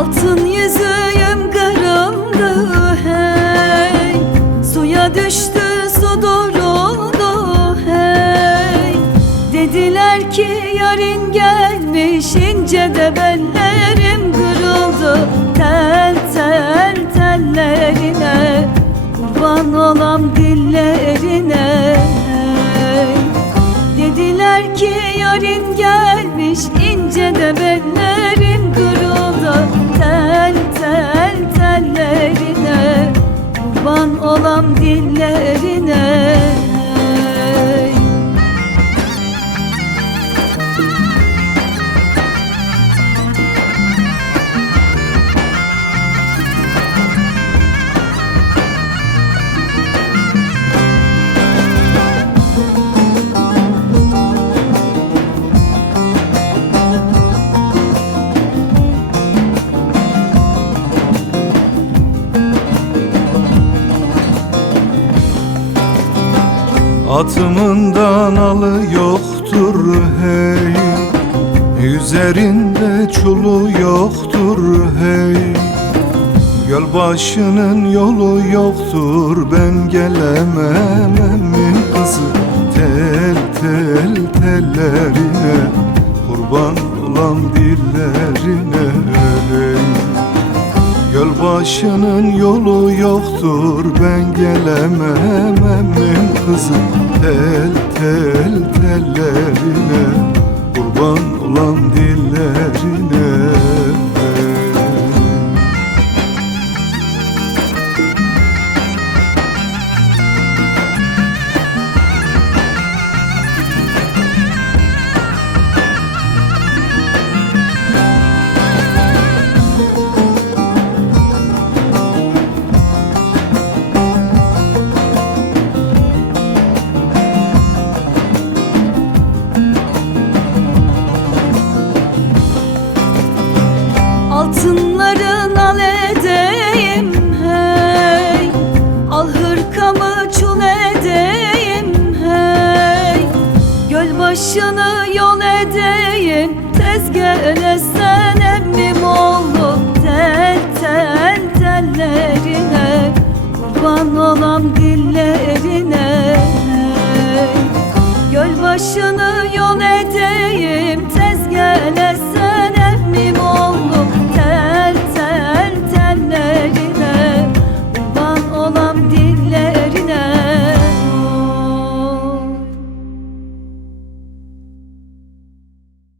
Altın yüzüğüm kırıldı hey, suya düştü su duruldu hey. Dediler ki yarın gelmiş, ince de bellerim kırıldı. Tel tel tellerine, kurban olam dillerine hey. Dediler ki yarın gelmiş, ince de bellerim kırıldı. Tel tel tellerine, kurban olam dillerine. Atımından alı yoktur hey, üzerinde çulu yoktur hey. Gölbaşının yolu yoktur, ben gelemem emmin kızı. Tel tel tellerine, kurban olan dillerine hey. Gölbaşının yolu yoktur, ben gelemem emmin kızı. Tel tel tellerine, kurban olan dillerine.